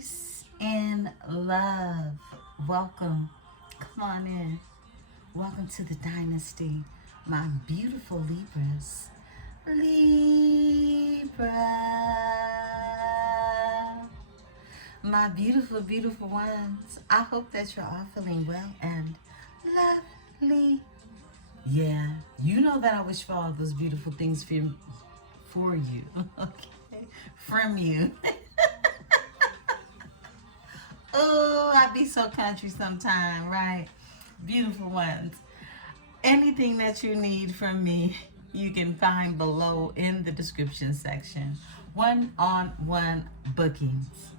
Peace and love. Welcome. Come on in. Welcome to the dynasty, my beautiful Libras. Libra. My beautiful, beautiful ones. I hope that you're all feeling well and lovely. Yeah, you know that I wish for all those beautiful things for you. Okay, from you. Oh, I be so country sometime, right? Beautiful ones. Anything that you need from me, you can find below in the description section. One-on-one bookings,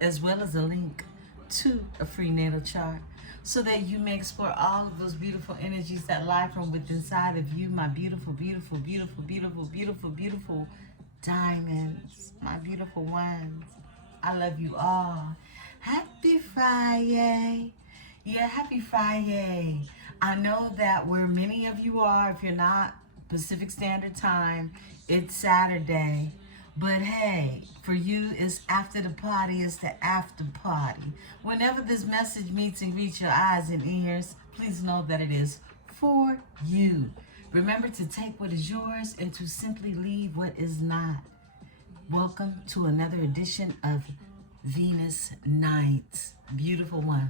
as well as a link to a free natal chart so that you may explore all of those beautiful energies that lie from within inside of you, my beautiful, beautiful, beautiful, beautiful, beautiful, beautiful diamonds, my beautiful ones. I love you all. Happy Friday. Yeah, happy Friday. I know that where many of you are, if you're not Pacific Standard Time, it's Saturday. But hey, for you, it's after the party, it's the after party. Whenever this message meets and greets your eyes and ears, please know that it is for you. Remember to take what is yours and to simply leave what is not. Welcome to another edition of Venus Nights. Beautiful one.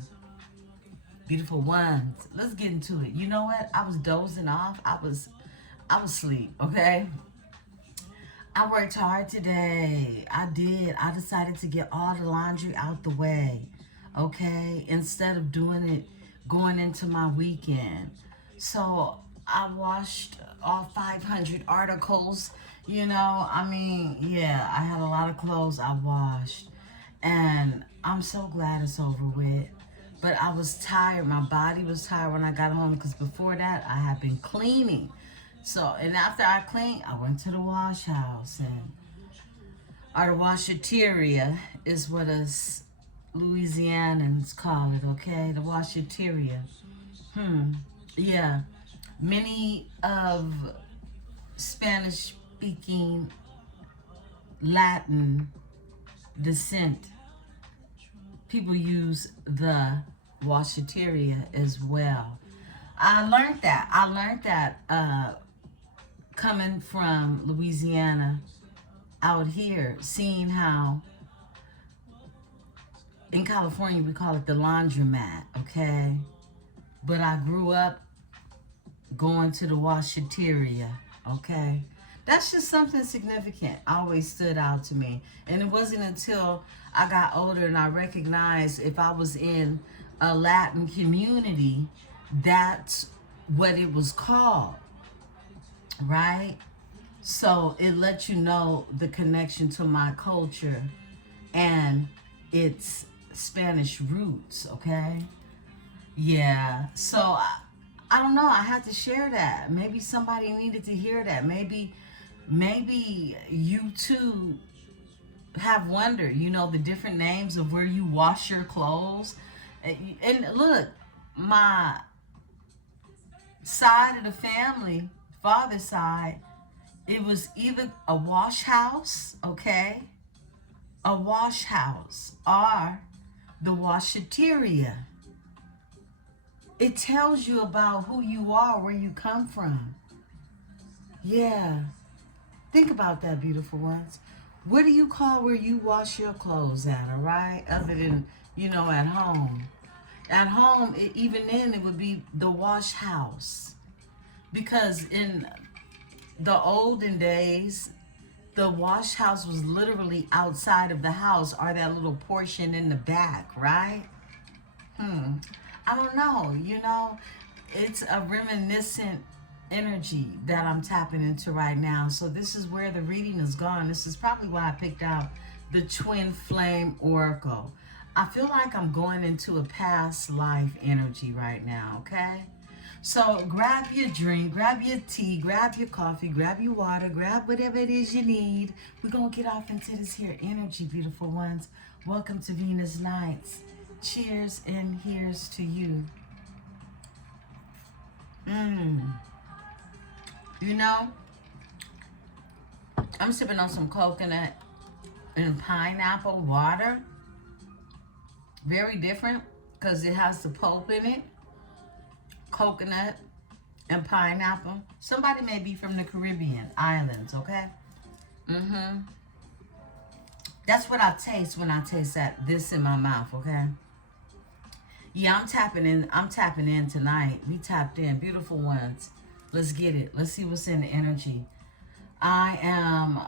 Beautiful ones. Let's get into it. You know what? I was dozing off. I was asleep, okay? I worked hard today. I did. I decided to get all the laundry out the way, okay? Instead of doing it going into my weekend. So I washed all 500 articles, you know? I mean, yeah, I had a lot of clothes I washed. And I'm so glad it's over with. But I was tired. My body was tired when I got home because before that, I had been cleaning. So, and after I cleaned, I went to the wash house, or the washateria is what us Louisianans call it, okay? The washateria. Yeah. Many of Spanish-speaking Latin descent people use the washateria as well. I learned that coming from Louisiana out here, seeing how in California we call it the laundromat, okay? But I grew up going to the washateria, okay? That's just something significant. Always stood out to me. And it wasn't until I got older and I recognized if I was in a Latin community, that's what it was called, right? So it lets you know the connection to my culture and its Spanish roots, okay? Yeah, so I don't know. I had to share that. Maybe somebody needed to hear that. Maybe you too have wondered, you know, the different names of where you wash your clothes. And look, my side of the family, father's side, it was either a wash house, okay, a wash house, or the washateria. It tells you about who you are, where you come from. Yeah. Think about that, beautiful ones. What do you call where you wash your clothes at, all right? Other than, you know, at home. At home, even then, it would be the wash house. Because in the olden days, the wash house was literally outside of the house or that little portion in the back, right? I don't know, you know, it's a reminiscent energy that I'm tapping into right now. So this is where the reading is gone. This is probably why I picked out the Twin Flame Oracle. I feel like I'm going into a past life energy right now, okay? So grab your drink, grab your tea, grab your coffee, grab your water, grab whatever it is you need. We're going to get off into this here energy, beautiful ones. Welcome to Venus Nights. Cheers and here's to you. You know, I'm sipping on some coconut. and pineapple water. Very different because it has the pulp in it. Coconut and pineapple. Somebody may be from the Caribbean islands, okay? That's what I taste when I taste this in my mouth, okay? Yeah, I'm tapping in tonight. We tapped in. Beautiful ones. Let's get it. Let's see what's in the energy. I am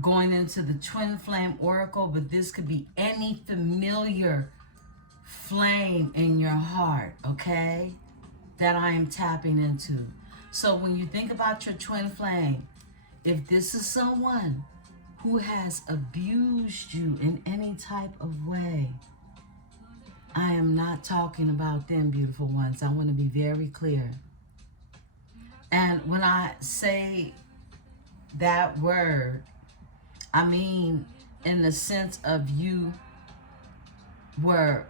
going into the Twin Flame Oracle, but this could be any familiar flame in your heart, okay? That I am tapping into. So when you think about your twin flame, if this is someone who has abused you in any type of way, I am not talking about them, beautiful ones. I want to be very clear. And when I say that word, I mean in the sense of you were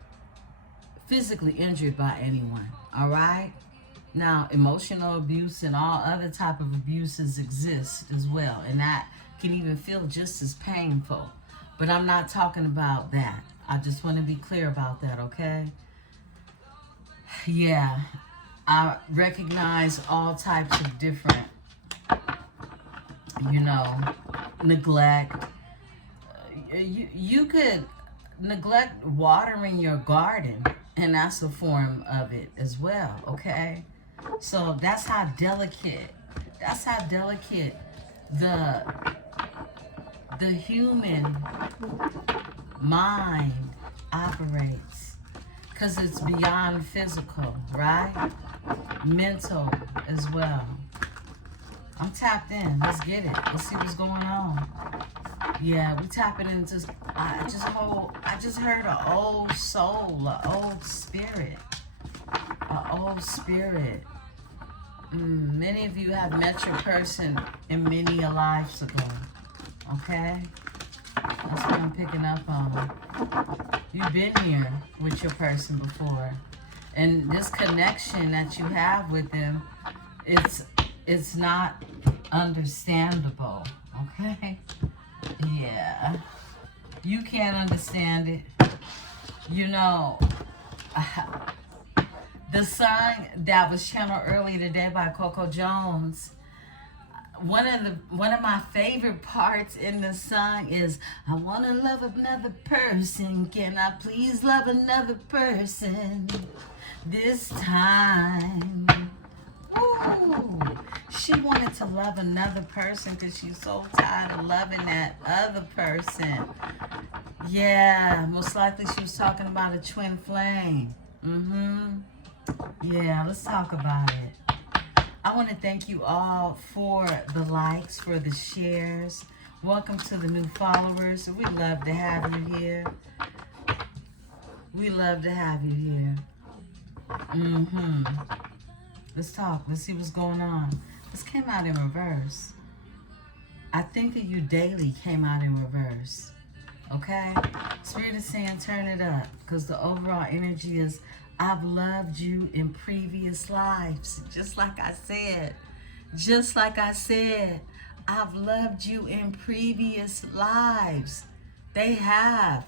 physically injured by anyone, all right? Now, emotional abuse and all other type of abuses exist as well, and that can even feel just as painful. But I'm not talking about that. I just want to be clear about that, okay? Yeah, I recognize all types of different, neglect. You could neglect watering your garden, and that's a form of it as well, okay? So that's how delicate the human mind operates, because it's beyond physical, right? Mental as well. I'm tapped in. Let's get it. Let's see what's going on. Yeah, we tapping into. I just heard an old soul, an old spirit, Many of you have met your person in many lives ago. Okay, that's what I'm picking up on. You've been here with your person before, and this connection that you have with them, it's not understandable. Okay. Yeah, you can't understand it. The song that was channeled earlier today by Coco Jones, one of my favorite parts in the song is, I want to love another person. Can I please love another person this time? Ooh, she wanted to love another person because she's so tired of loving that other person. Yeah, most likely she was talking about a twin flame. Yeah, let's talk about it. I want to thank you all for the likes, for the shares. Welcome to the new followers. We love to have you here. We love to have you here. Let's talk. Let's see what's going on. This came out in reverse. I think of you daily came out in reverse. Okay? Spirit is saying turn it up, because the overall energy is, I've loved you in previous lives. Just like I said. I've loved you in previous lives. They have.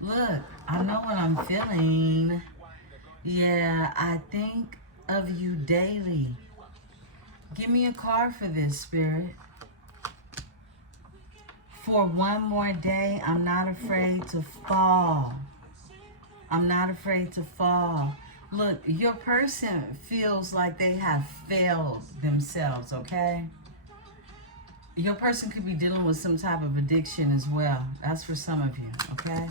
Look, I know what I'm feeling. Yeah, I think of you daily. Give me a card for this, Spirit. For one more day, I'm not afraid to fall. I'm not afraid to fall. Look, your person feels like they have failed themselves, okay? Your person could be dealing with some type of addiction as well. That's for some of you, okay?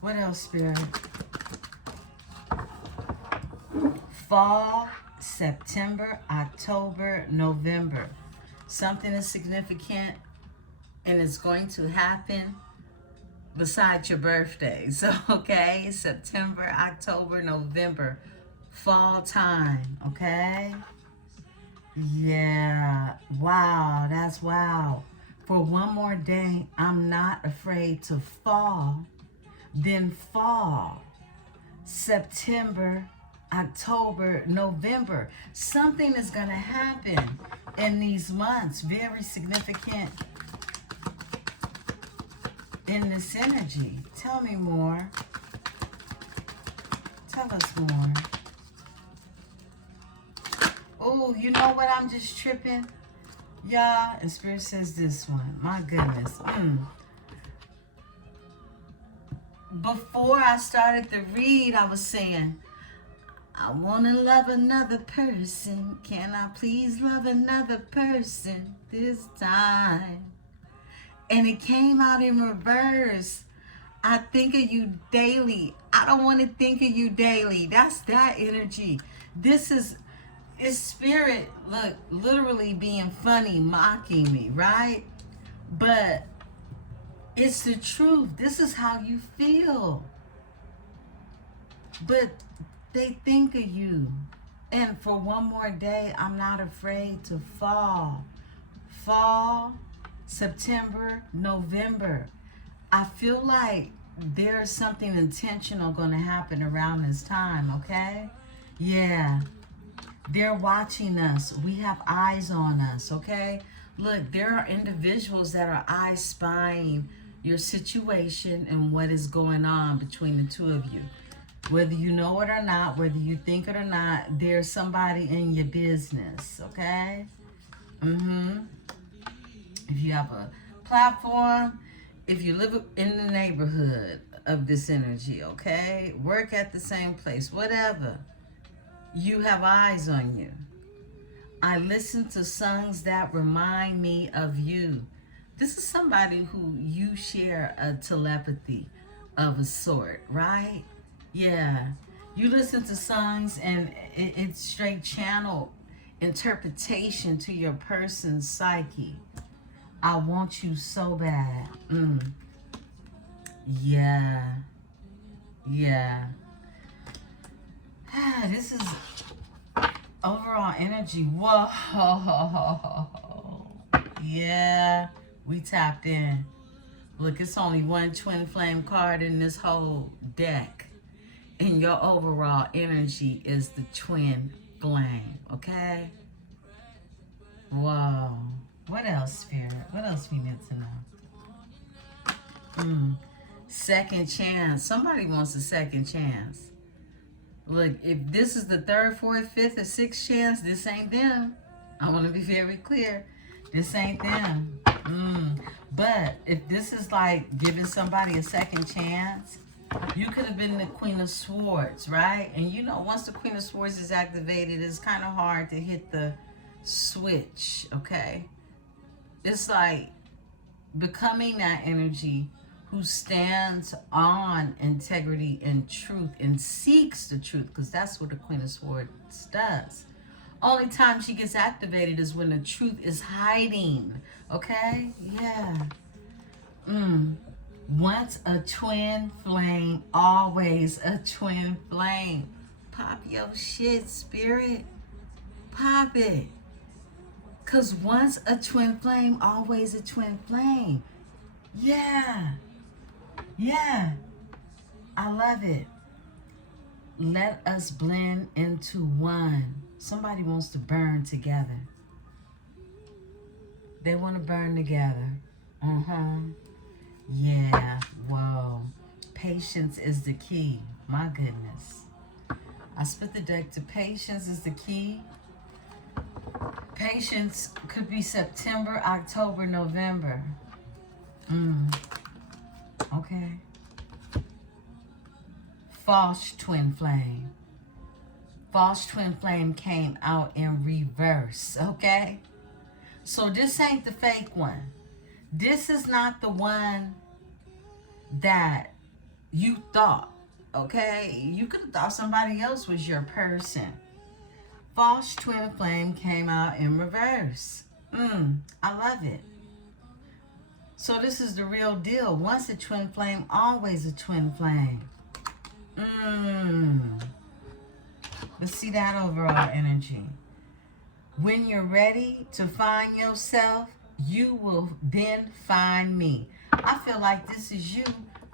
What else, Spirit? Fall, September, October, November. Something is significant, and it's going to happen besides your birthday. So, okay, September, October, November, fall time, okay? Yeah, wow, that's wow. For one more day, I'm not afraid to fall. Then fall, September, October, November. Something is going to happen in these months. Very significant in this energy? Tell me more. Tell us more. Oh, you know what? I'm just tripping. Y'all, and Spirit says this one. My goodness. Before I started the read, I was saying, I want to love another person. Can I please love another person this time? And it came out in reverse. I think of you daily. I don't want to think of you daily. That's that energy. This is, it's Spirit, look, literally being funny, mocking me, right? But it's the truth. This is how you feel. But they think of you. And for one more day, I'm not afraid to fall. Fall, September, November. I feel like there's something intentional going to happen around this time, okay? Yeah. They're watching us. We have eyes on us, okay? Look, there are individuals that are spying your situation and what is going on between the two of you. Whether you know it or not, whether you think it or not, there's somebody in your business, okay? If you have a platform, if you live in the neighborhood of this energy, okay? Work at the same place, whatever. You have eyes on you. I listen to songs that remind me of you. This is somebody who you share a telepathy of a sort, right? Yeah. You listen to songs and it's straight channel interpretation to your person's psyche. I want you so bad. Yeah. Yeah. This is overall energy. Whoa. Yeah. We tapped in. Look, it's only one twin flame card in this whole deck. And your overall energy is the twin flame. Okay? Whoa. What else, Spirit? What else we need to know? Second chance. Somebody wants a second chance. Look, if this is the third, fourth, fifth, or sixth chance, this ain't them. I want to be very clear. This ain't them. But if this is like giving somebody a second chance, you could have been the Queen of Swords, right? And you know, once the Queen of Swords is activated, it's kind of hard to hit the switch, okay? It's like becoming that energy who stands on integrity and truth and seeks the truth, because that's what the Queen of Swords does. Only time she gets activated is when the truth is hiding, okay? Yeah. Once a twin flame, always a twin flame. Pop your shit, Spirit. Pop it. Because once a twin flame, always a twin flame. Yeah. Yeah. I love it. Let us blend into one. Somebody wants to burn together. They want to burn together. Yeah. Whoa. Patience is the key. My goodness. I split the deck to patience is the key. Patience could be September, October, November. Okay. False twin flame. False twin flame came out in reverse, okay? So this ain't the fake one. This is not the one that you thought, okay? You could have thought somebody else was your person. False twin flame came out in reverse. I love it. So this is the real deal. Once a twin flame, always a twin flame. Let's see that overall energy. When you're ready to find yourself, you will then find me. I feel like this is you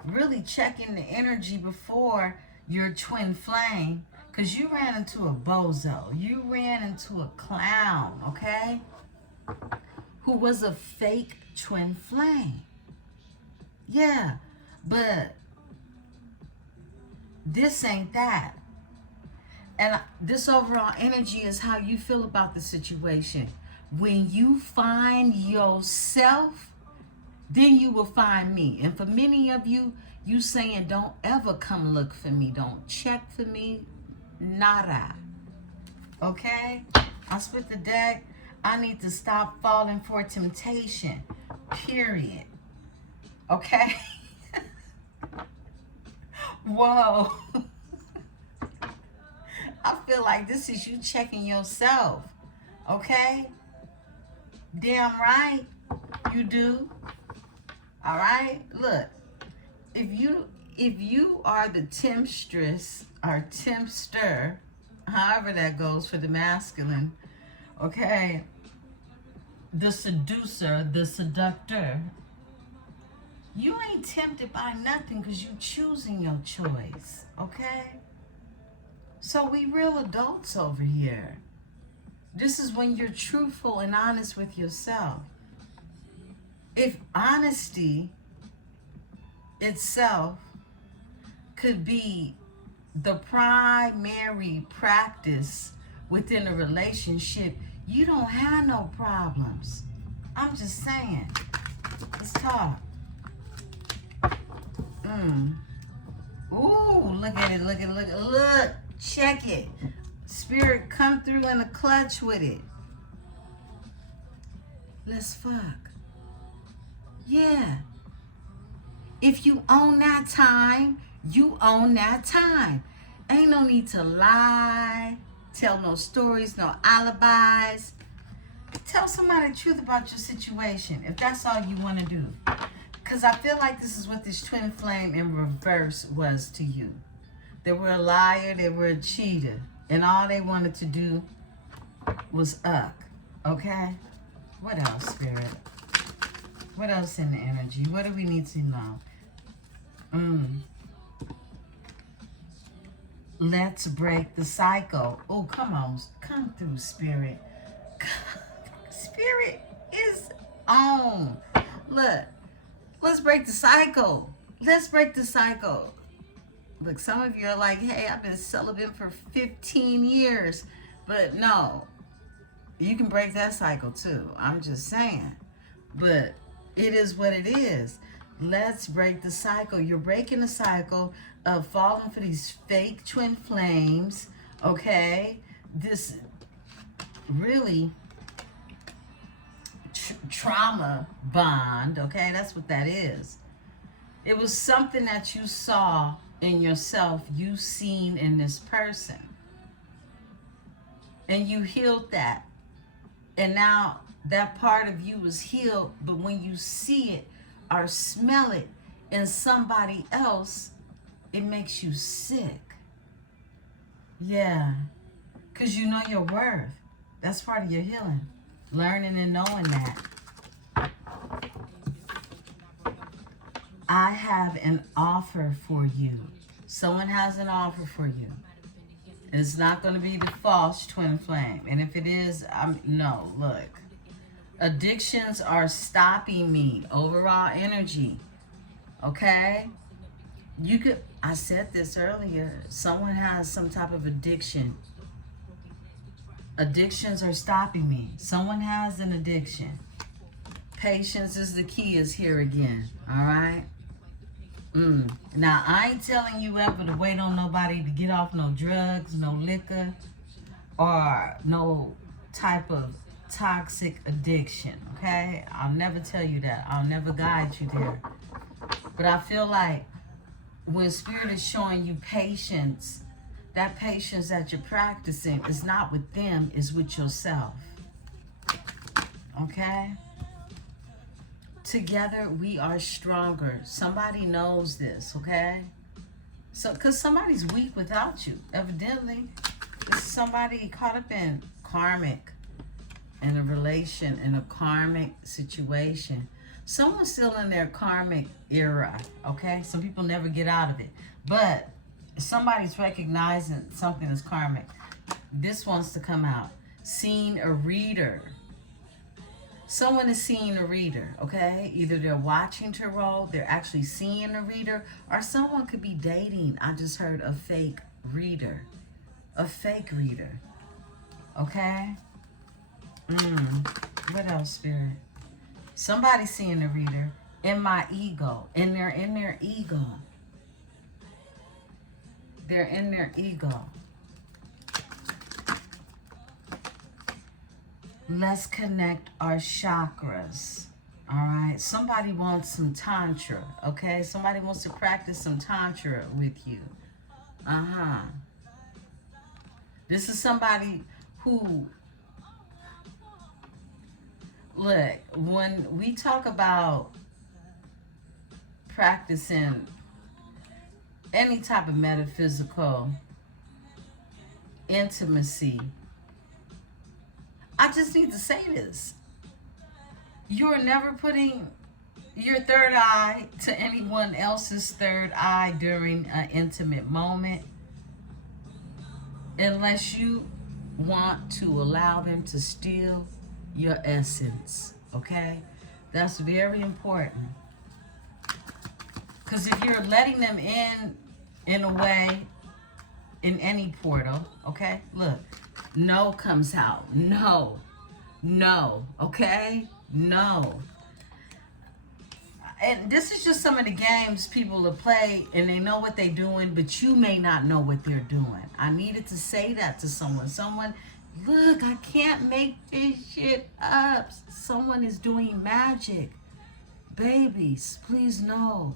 really checking the energy before your twin flame, because you ran into a bozo. You ran into a clown, okay? Who was a fake twin flame. Yeah, but this ain't that. And this overall energy is how you feel about the situation. When you find yourself, then you will find me. And for many of you, you saying don't ever come look for me. Don't check for me. Nada. Okay? I split the deck. I need to stop falling for temptation. Period. Okay? Whoa. I feel like this is you checking yourself. Okay? Damn right you do. All right? Look, if you are the temptress or tempster, however that goes for the masculine, okay, the seducer, the seductor, you ain't tempted by nothing because you choosing your choice, okay? So we real adults over here. This is when you're truthful and honest with yourself. If honesty itself could be the primary practice within a relationship, you don't have no problems. I'm just saying. Let's talk. Ooh, look at it, look at it, look at it, look. Check it. Spirit, come through in a clutch with it. Let's fuck. Yeah. If you own that time, you own that time. Ain't no need to lie, tell no stories, no alibis. Tell somebody the truth about your situation, if that's all you want to do. Because I feel like this is what this twin flame in reverse was to you. They were a liar, they were a cheater, and all they wanted to do was uck, okay? What else, Spirit? What else in the energy? What do we need to know? Let's break the cycle. Oh, come on. Come through, Spirit. Spirit is on. Look, let's break the cycle. Let's break the cycle. Look, some of you are like, hey, I've been celibate for 15 years. But no, you can break that cycle too. I'm just saying. But it is what it is. Let's break the cycle. You're breaking the cycle of falling for these fake twin flames, okay? This really trauma bond, okay? That's what that is. It was something that you saw in yourself, you seen in this person. And you healed that. And now that part of you is healed, but when you see it or smell it in somebody else, it makes you sick. Yeah. Because you know your worth. That's part of your healing. Learning and knowing that. I have an offer for you. Someone has an offer for you. And it's not going to be the false twin flame. And if it is, no, look. Addictions are stopping me. Overall energy. Okay? You could, I said this earlier, someone has some type of addiction. Addictions are stopping me. Someone has an addiction. Patience is the key is here again. All right? Now, I ain't telling you ever to wait on nobody to get off no drugs, no liquor, or no type of toxic addiction, okay? I'll never tell you that. I'll never guide you there. But I feel like when Spirit is showing you patience, that patience that you're practicing is not with them, it's with yourself. Okay? Together, we are stronger. Somebody knows this, okay? So, because somebody's weak without you, evidently. It's somebody caught up in karmic, in a relation, in a karmic situation. Someone's still in their karmic era, okay? Some people never get out of it. But somebody's recognizing something is karmic. This wants to come out. Seeing a reader. Someone is seeing a reader, okay? Either they're watching Tarot, they're actually seeing a reader, or someone could be dating. I just heard a fake reader. A fake reader, okay? What else, Spirit? Somebody seeing a reader in my ego, and they're in their ego. They're in their ego. Let's connect our chakras. All right. Somebody wants some tantra. Okay. Somebody wants to practice some tantra with you. This is somebody who, look, when we talk about practicing any type of metaphysical intimacy, I just need to say this. You are never putting your third eye to anyone else's third eye during an intimate moment unless you want to allow them to steal your essence, okay? That's very important. Because if you're letting them in a way, in any portal, okay? Look, no comes out. No. No, okay? No. And this is just some of the games people will play, and they know what they're doing, but you may not know what they're doing. I needed to say that to someone. Someone, look, I can't make this shit up. Someone is doing magic. Babies, please know.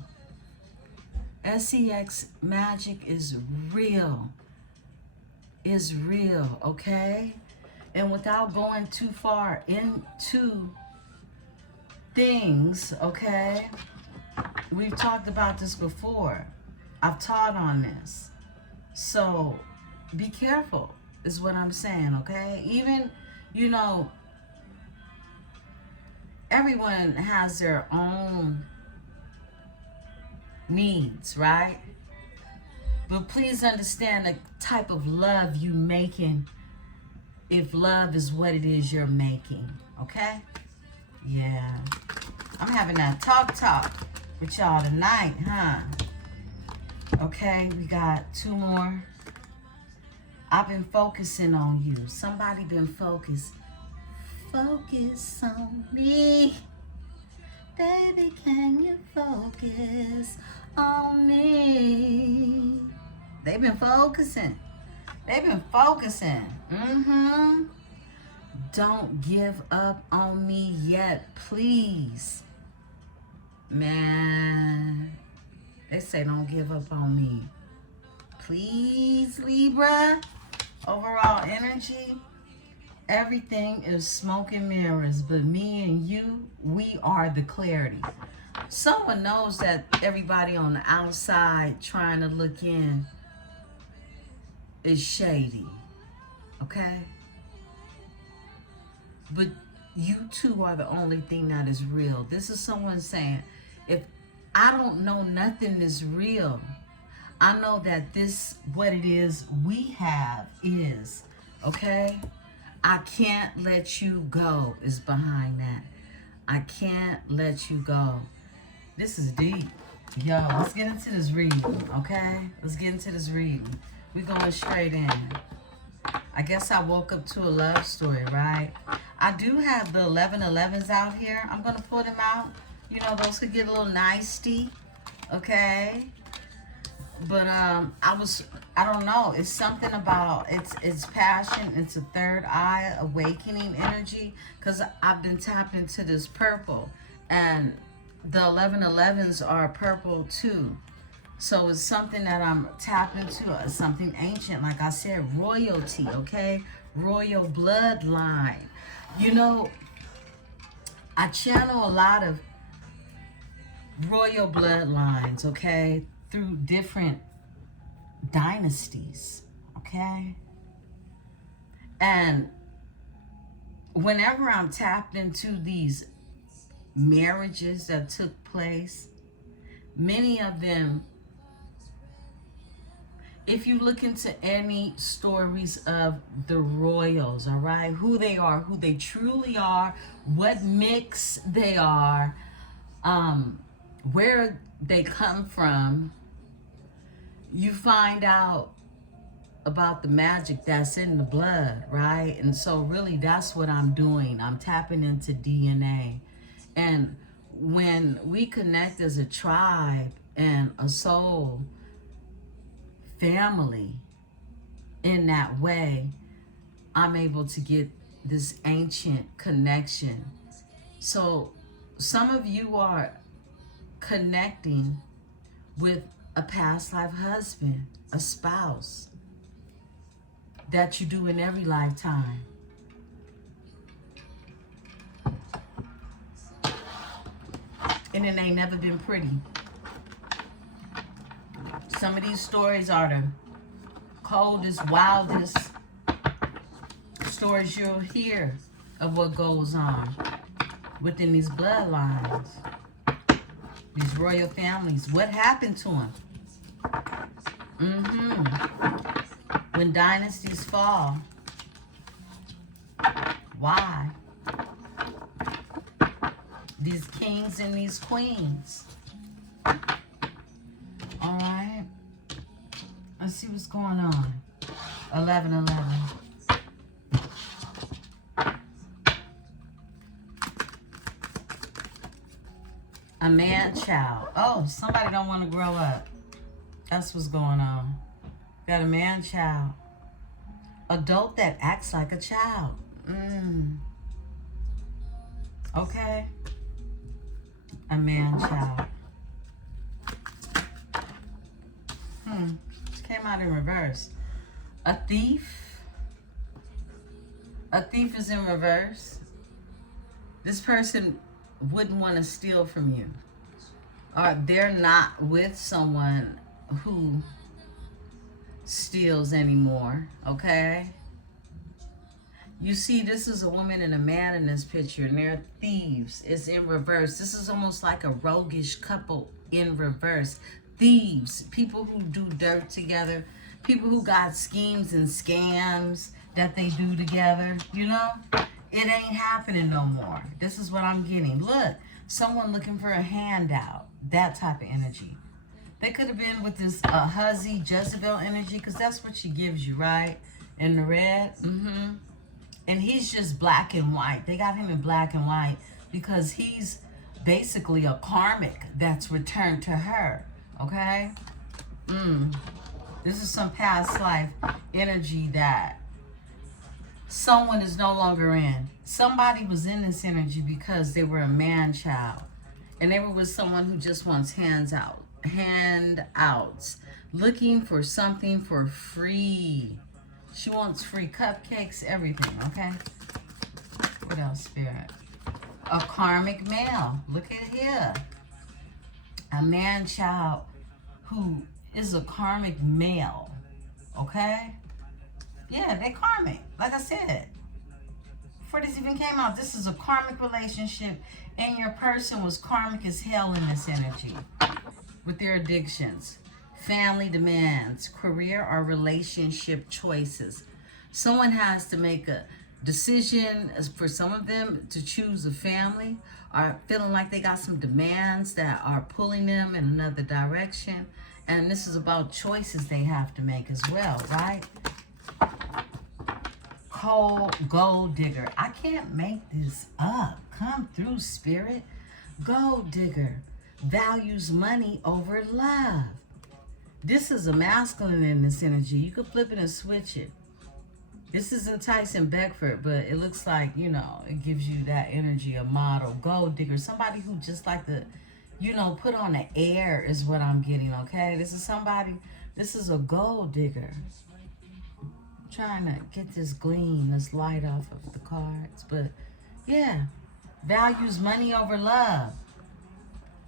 SEX magic is real. Is real, okay? And without going too far into things, okay? We've talked about this before. I've taught on this. So be careful is what I'm saying, okay? Even, you know, everyone has their own needs, right? But please understand the type of love you making if love is what it is you're making, okay? Yeah. I'm having that talk with y'all tonight, huh? Okay, we got 2 more. I've been focusing on you. Somebody been focused. Focus on me. Baby, can you focus on me? They've been focusing. They've been focusing. Don't give up on me yet, please. Man, they say don't give up on me. Please, Libra. Overall energy. Everything is smoke and mirrors, but me and you, we are the clarity. Someone knows that everybody on the outside trying to look in is shady, okay? But you two are the only thing that is real. This is someone saying, if I don't know nothing is real, I know that this, what it is we have is, okay? I can't let you go is behind that. I can't let you go. This is deep. Yo, let's get into this reading, okay? Let's get into this reading. We're going straight in. I guess I woke up to a love story, right? I do have the 1111s out here. I'm going to pull them out. You know, those could get a little nasty, okay? But I don't know. It's something about, it's passion. It's a third eye awakening energy. Because I've been tapped into this purple. And the 1111s are purple too. So it's something that I'm tapped into, something ancient. Like I said, royalty, okay? Royal bloodline. You know, I channel a lot of royal bloodlines, okay? Through different dynasties, okay? And whenever I'm tapped into these marriages that took place, many of them if you look into any stories of the royals, all right, who they are, who they truly are, what mix they are, where they come from, you find out about the magic that's in the blood, right? And so really that's what I'm doing. I'm tapping into DNA. And when we connect as a tribe and a soul family in that way, I'm able to get this ancient connection. So some of you are connecting with a past life husband, a spouse that you do in every lifetime. And it ain't never been pretty. Some of these stories are the coldest, wildest stories you'll hear of what goes on within these bloodlines, these royal families. What happened to them? When dynasties fall, why? These kings and these queens. All right. Let's see what's going on. 11:11. A man-child. Oh, somebody don't want to grow up. That's what's going on. Got a man-child. Adult that acts like a child. Okay. A man-child. Came out in reverse. A thief. A thief is in reverse. This person wouldn't want to steal from you. Or they're not with someone who steals anymore, okay? You see, this is a woman and a man in this picture, and they're thieves. It's in reverse. This is almost like a roguish couple in reverse. Thieves, people who do dirt together, people who got schemes and scams that they do together, you know? It ain't happening no more. This is what I'm getting. Look, someone looking for a handout, that type of energy. They could have been with this Huzzy Jezebel energy, because that's what she gives you, right? In the red. And he's just black and white. They got him in black and white because he's basically a karmic that's returned to her. Okay? This is some past life energy that someone is no longer in. Somebody was in this energy because they were a man-child. And they were with someone who just wants handouts. Looking for something for free. She wants free cupcakes, everything, okay? What else, Spirit? A karmic male. Look at here. A man-child who is a karmic male, okay? Yeah, they're karmic, like I said. Before this even came out, this is a karmic relationship, and your person was karmic as hell in this energy with their addictions, family demands, career or relationship choices. Someone has to make a decision for some of them to choose a family, or feeling like they got some demands that are pulling them in another direction. And this is about choices they have to make as well, right? Cold gold digger. I can't make this up. Come through, Spirit. Gold digger values money over love. This is a masculine in this energy. You could flip it and switch it. This isn't Tyson Beckford, but it looks like, you know, it gives you that energy, a model. Gold digger. Somebody who just like to, you know, put on the air is what I'm getting, okay? This is somebody, this is a gold digger. I'm trying to get this gleam, this light off of the cards. But, yeah, values money over love.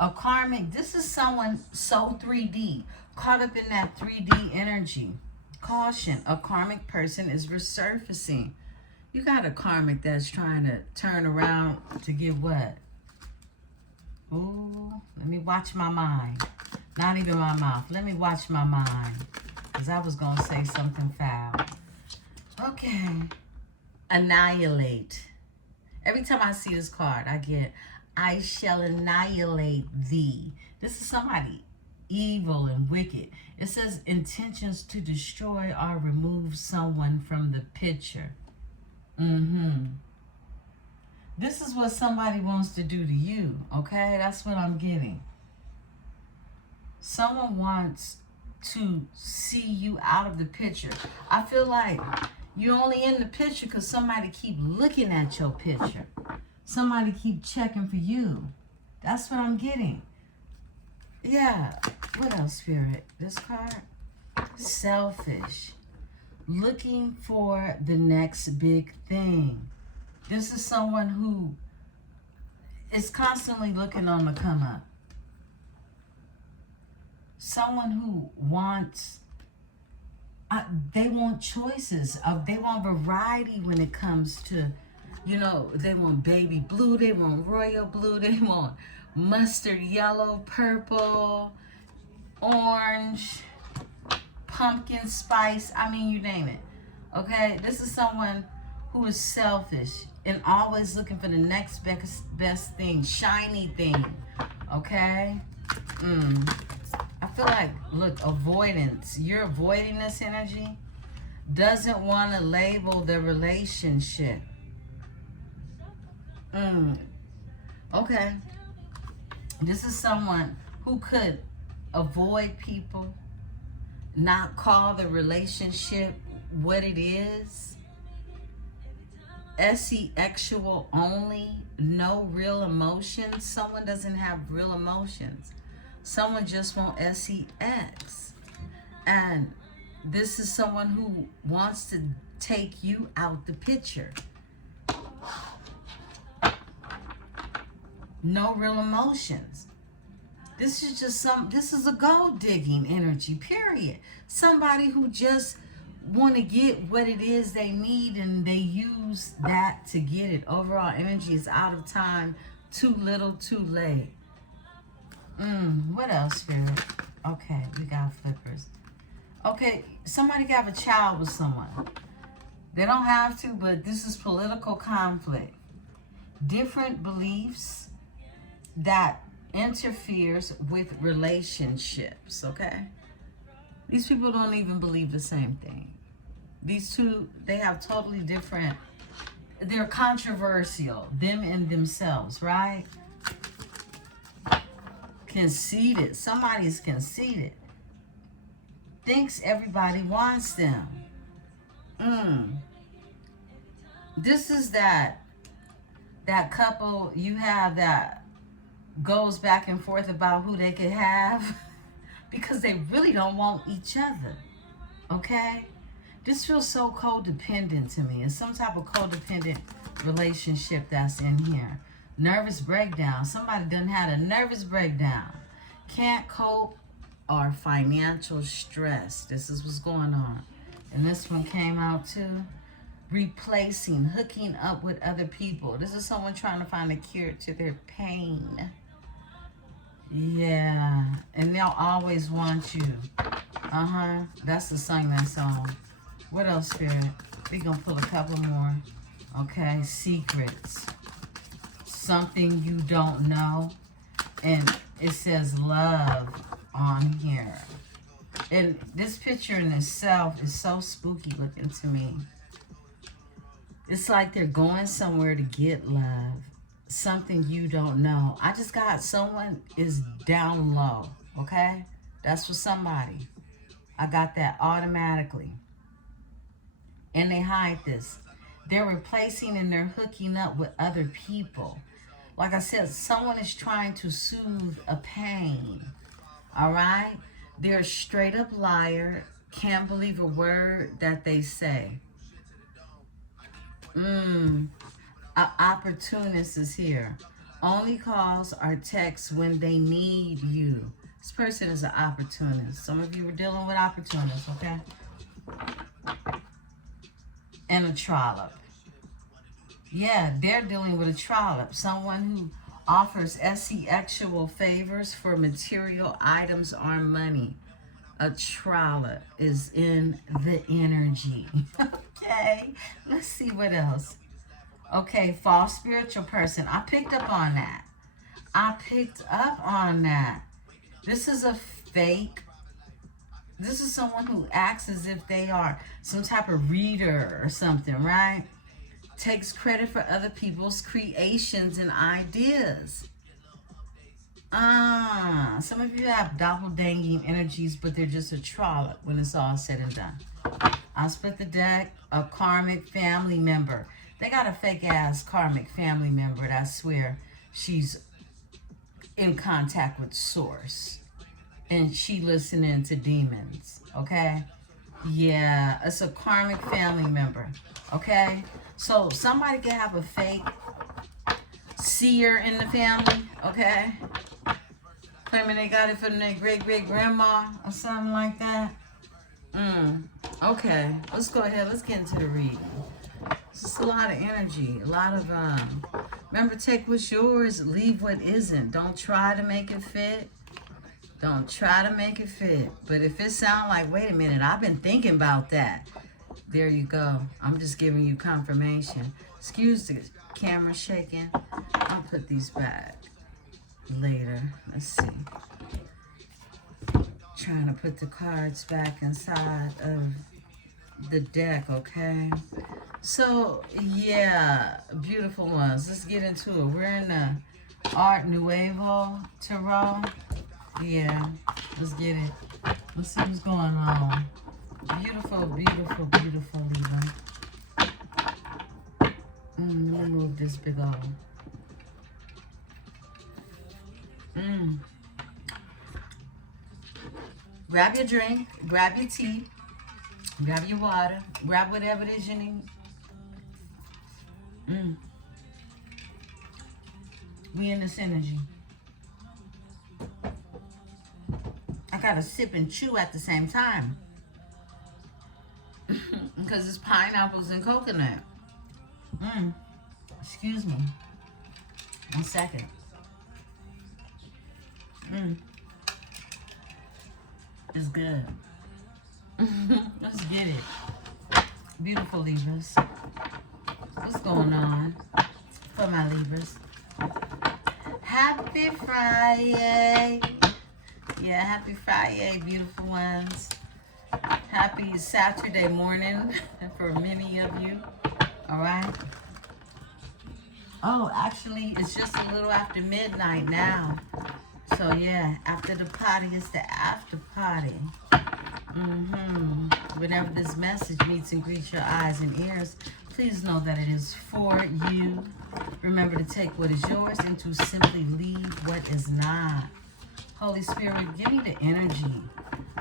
A karmic, this is someone so 3D, caught up in that 3D energy. Caution, a karmic person is resurfacing. You got a karmic that's trying to turn around to give what? Ooh, let me watch my mind. Not even my mouth. Let me watch my mind. because I was going to say something foul. Okay. Annihilate. Every time I see this card, I get, I shall annihilate thee. This is somebody evil and wicked. It says intentions to destroy or remove someone from the picture. This is what somebody wants to do to you, okay? That's what I'm getting. Someone wants to see you out of the picture. I feel like you're only in the picture because somebody keep looking at your picture. Somebody keep checking for you. That's what I'm getting. Yeah. What else, Spirit? This card? Selfish. Looking for the next big thing. This is someone who is constantly looking on the come up. Someone who wants, they want choices. They want variety when it comes to, you know, they want baby blue, they want royal blue, they want mustard yellow, purple, orange, pumpkin spice. I mean, you name it. Okay? This is someone who is selfish and always looking for the next best thing, shiny thing. Okay? I feel like, look, avoidance. You're avoiding this energy. Doesn't want to label the relationship. Okay. This is someone who could avoid people, not call the relationship what it is. Sexual only, no real emotions. Someone doesn't have real emotions. Someone just wants sex. And this is someone who wants to take you out the picture. No real emotions. This is just this is a gold digging energy, period. Somebody who just want to get what it is they need and they use that to get it. Overall energy is out of time, too little, too late. What else, Spirit? Okay, we got flippers. Okay, somebody got a child with someone. They don't have to, but this is political conflict. Different beliefs that interferes with relationships, okay? These people don't even believe the same thing. These two, they have totally different, they're controversial, them and themselves, right? Conceited. Somebody's conceited. Thinks everybody wants them. This is that couple you have that goes back and forth about who they could have because they really don't want each other. Okay? This feels so codependent to me. It's some type of codependent relationship that's in here. Nervous breakdown. Somebody done had a nervous breakdown. Can't cope or financial stress. This is what's going on. And this one came out too. Replacing, hooking up with other people. This is someone trying to find a cure to their pain. Yeah. And they'll always want you. That's the song that song. What else, Spirit? We're going to pull a couple more. Okay. Secrets. Something you don't know. And it says love on here. And this picture in itself is so spooky looking to me. It's like they're going somewhere to get love. Something you don't know. I just got someone is down low. Okay? That's for somebody. I got that automatically. And they hide this. They're replacing and they're hooking up with other people. Like I said, someone is trying to soothe a pain. All right? They're a straight up liar. Can't believe a word that they say. An opportunist is here. Only calls or texts when they need you. This person is an opportunist. Some of you are dealing with opportunists, okay? And a trollop. Yeah, they're dealing with a trollop. Someone who offers sexual favors for material items or money. A trollop is in the energy. Okay, let's see what else. Okay, false spiritual person. I picked up on that. I picked up on that. This is a fake. This is someone who acts as if they are some type of reader or something, right? Takes credit for other people's creations and ideas. Some of you have doppelganging energies, but they're just a trollop when it's all said and done. I split the deck, a karmic family member. They got a fake ass karmic family member that I swear she's in contact with source. And she listening to demons, okay? Yeah, it's a karmic family member, okay? So somebody can have a fake seer in the family, okay? Claiming they got it from their great-great-grandma or something like that. Okay, let's go ahead. Let's get into the reading. It's just a lot of energy, a lot of, remember, take what's yours, leave what isn't. Don't try to make it fit. Don't try to make it fit. But if it sounds like, wait a minute, I've been thinking about that. There you go. I'm just giving you confirmation. Excuse the camera shaking. I'll put these back later. Let's see. Trying to put the cards back inside of the deck, okay? So, yeah, beautiful ones. Let's get into it. We're in the Art Nuevo Tarot. Yeah, let's get it. Let's see what's going on. Beautiful, beautiful, beautiful Libra. Let me move this big old. Grab your drink, grab your tea, grab your water, grab whatever it is you need. We in this energy. I gotta sip and chew at the same time. Because it's pineapples and coconut. Excuse me. 1 second. It's good. Let's get it. Beautiful Libras. What's going on for my Libras? Happy Friday. Yeah, happy Friday, beautiful ones. Happy Saturday morning for many of you. All right. Oh, actually, it's just a little after midnight now. So, yeah, after the party, it's the after party. Whenever this message meets and greets your eyes and ears, please know that it is for you. Remember to take what is yours and to simply leave what is not. Holy Spirit, give me the energy.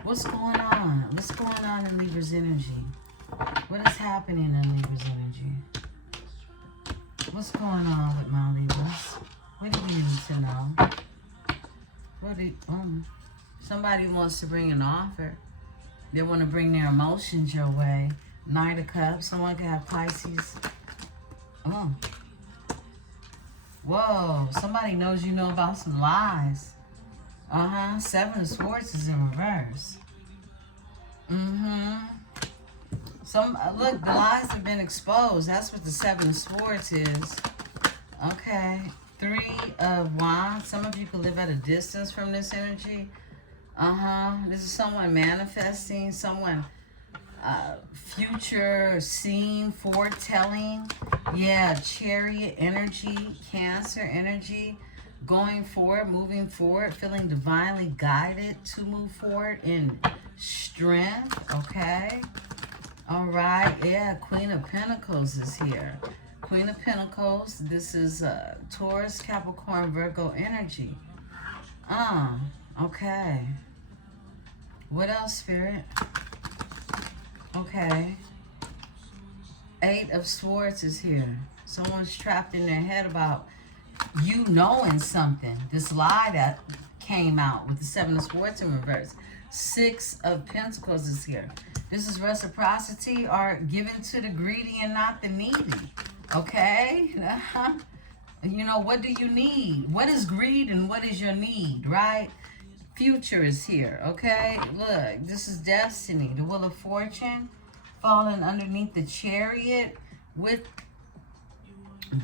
What's going on? What's going on in Libra's energy? What is happening in Libra's energy? What's going on with my Libras? What do you need to know? Somebody wants to bring an offer. They want to bring their emotions your way. Knight of Cups. Someone could have Pisces. Whoa. Somebody knows you know about some lies. Seven of Swords is in reverse. Look, the lies have been exposed. That's what the Seven of Swords is. Okay. 3 of Wands. Some of you could live at a distance from this energy. This is someone manifesting, someone future seeing, foretelling. Yeah, Chariot energy, Cancer energy, going forward, moving forward, feeling divinely guided to move forward in strength. Okay. All right. Yeah, Queen of Pentacles is here. Queen of Pentacles. This is Taurus, Capricorn, Virgo energy. Okay. What else, Spirit? Okay. 8 of Swords is here. Someone's trapped in their head about you knowing something. This lie that came out with the 7 of Swords in reverse. 6 of Pentacles is here. This is reciprocity or given to the greedy and not the needy. Okay? You know, what do you need? What is greed and what is your need, right? future is here, okay? Look, this is destiny. The Wheel of Fortune falling underneath the Chariot with,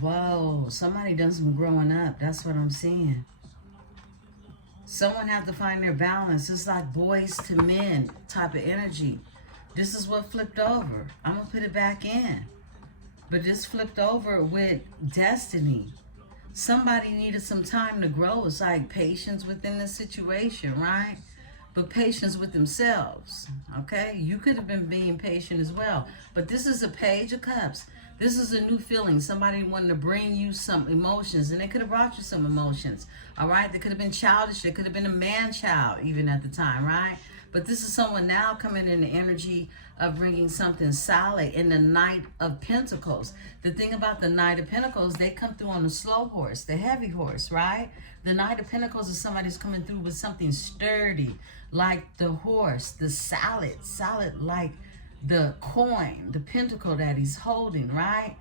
whoa, somebody done some growing up. That's what I'm seeing. Someone have to find their balance. It's like boys to men type of energy. This is what flipped over. I'm going to put it back in. But this flipped over with destiny. Somebody needed some time to grow. It's like patience within the situation, right? But patience with themselves, okay? You could have been being patient as well. But this is a Page of Cups. This is a new feeling. Somebody wanted to bring you some emotions, and they could have brought you some emotions, all right? They could have been childish. They could have been a man-child even at the time, right? But this is someone now coming in the energy of bringing something solid in the Knight of Pentacles. The thing about the Knight of Pentacles, they come through on the slow horse, the heavy horse, right? The Knight of Pentacles is somebody who's coming through with something sturdy, like the horse, the solid like the coin, the pentacle that he's holding, right?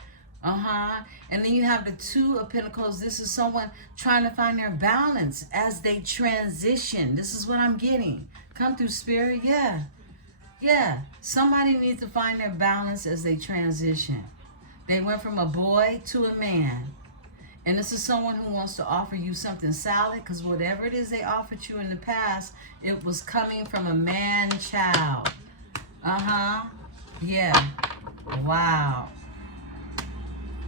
And then you have the Two of Pentacles. This is someone trying to find their balance as they transition. This is what I'm getting. Come through, Spirit. Yeah. Somebody needs to find their balance as they transition. They went from a boy to a man. And this is someone who wants to offer you something solid, because whatever it is they offered you in the past, it was coming from a man-child. Yeah. Wow.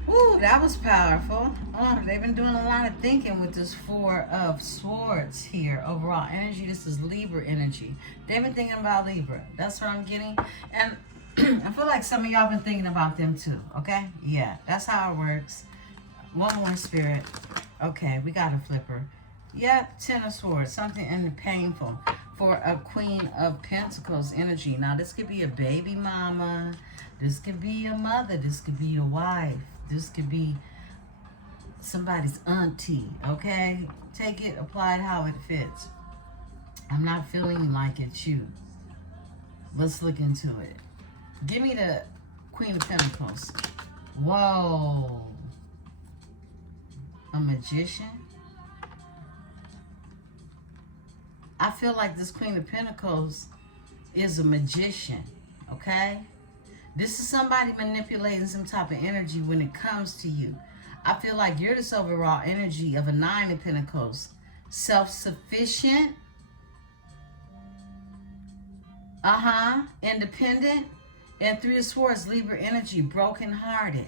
Ooh, that was powerful. Oh, they've been doing a lot of thinking with this Four of Swords here. Overall energy, this is Libra energy. They've been thinking about Libra. That's what I'm getting. And I feel like some of y'all been thinking about them too, okay? Yeah, that's how it works. One more, Spirit. Okay, we got a flipper. Yep, Ten of Swords. Something in the painful for a Queen of Pentacles energy. Now, this could be a baby mama. This could be a mother. This could be a wife. This could be somebody's auntie, okay? Take it, apply it how it fits. I'm not feeling like it's you. Let's look into it. Give me the Queen of Pentacles. Whoa. A magician? I feel like this Queen of Pentacles is a magician, okay? This is somebody manipulating some type of energy when it comes to you. I feel like you're this overall energy of a Nine of Pentacles. Self-sufficient. Independent. And Three of Swords, Libra energy, broken-hearted.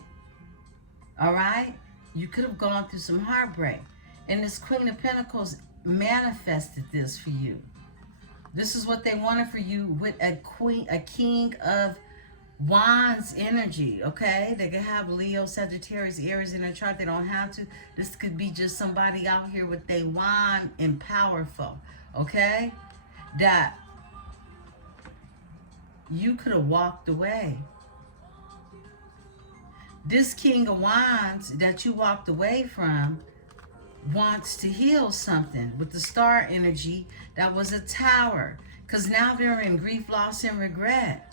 All right? You could have gone through some heartbreak. And this Queen of Pentacles manifested this for you. This is what they wanted for you with a King of Wands energy, okay? They can have Leo, Sagittarius, Aries in their chart. They don't have to. This could be just somebody out here with their wand and powerful, okay? That you could have walked away. This King of Wands that you walked away from wants to heal something with the Star energy that was a Tower. Because now they're in grief, loss, and regret.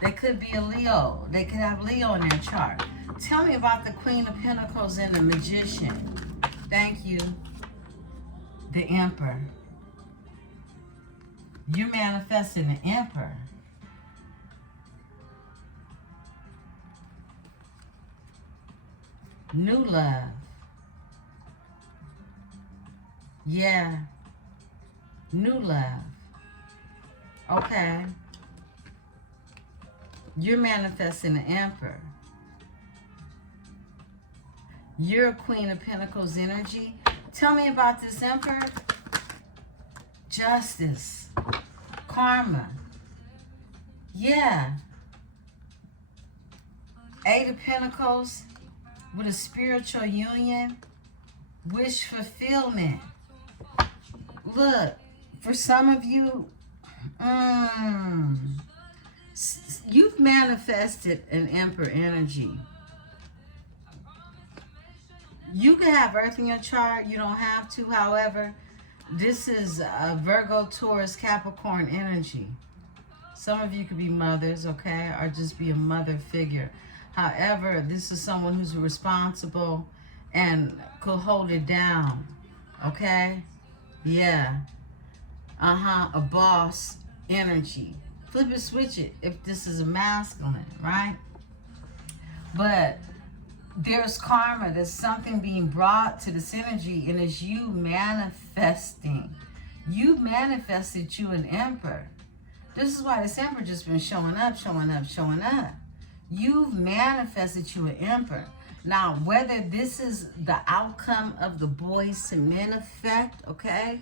They could be a Leo. They could have Leo in their chart. Tell me about the Queen of Pentacles and the Magician. Thank you. The Emperor. You're manifesting the Emperor. New love. Yeah. New love. Okay. You're manifesting the Emperor. You're a Queen of Pentacles energy. Tell me about this Emperor. Justice. Karma. Yeah. Eight of Pentacles with a spiritual union. Wish fulfillment. Look, for some of you, you've manifested an Emperor energy. You can have Earth in your chart. You don't have to. However, this is a Virgo, Taurus, Capricorn energy. Some of you could be mothers, okay, or just be a mother figure. However, this is someone who's responsible and could hold it down, okay? Yeah. A boss energy. Flip it, switch it if this is a masculine, right? But there's karma. There's something being brought to this energy, and it's you manifesting. You manifested you an emperor. This is why this emperor just been showing up, showing up, showing up. You've manifested you an emperor. Now, whether this is the outcome of the boys to men effect, okay?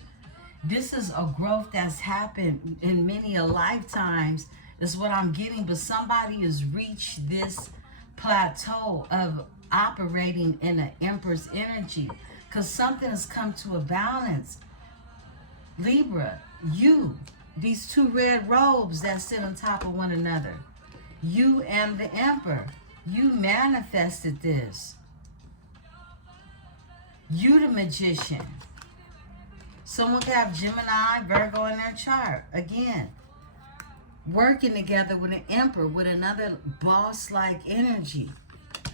This is a growth that's happened in many a lifetimes, is what I'm getting. But somebody has reached this plateau of operating in an empress energy, because something has come to a balance. Libra, you, these two red robes that sit on top of one another, you and the emperor, you manifested this. You the magician. Someone could have Gemini, Virgo in their chart. Again, working together with an emperor, with another boss-like energy.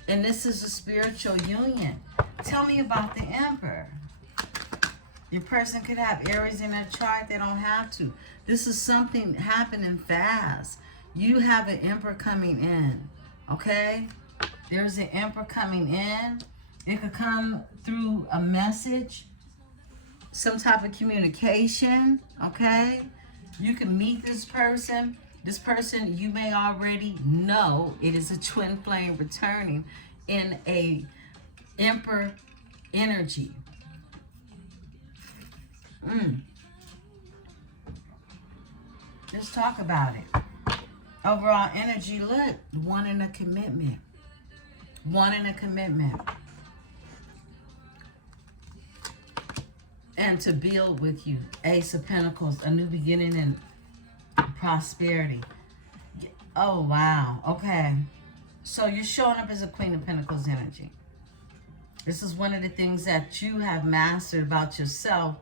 And this is a spiritual union. Tell me about the emperor. Your person could have Aries in their chart. They don't have to. This is something happening fast. You have an emperor coming in, okay? There's an emperor coming in. It could come through a message, some type of communication, okay? You can meet this person. This person, you may already know it is a twin flame returning in a emperor energy. Let's talk about it. Overall energy, look, wanting a commitment. Wanting a commitment. And to build with you. Ace of Pentacles, a new beginning and prosperity. Oh, wow. Okay. So you're showing up as a Queen of Pentacles energy. This is one of the things that you have mastered about yourself.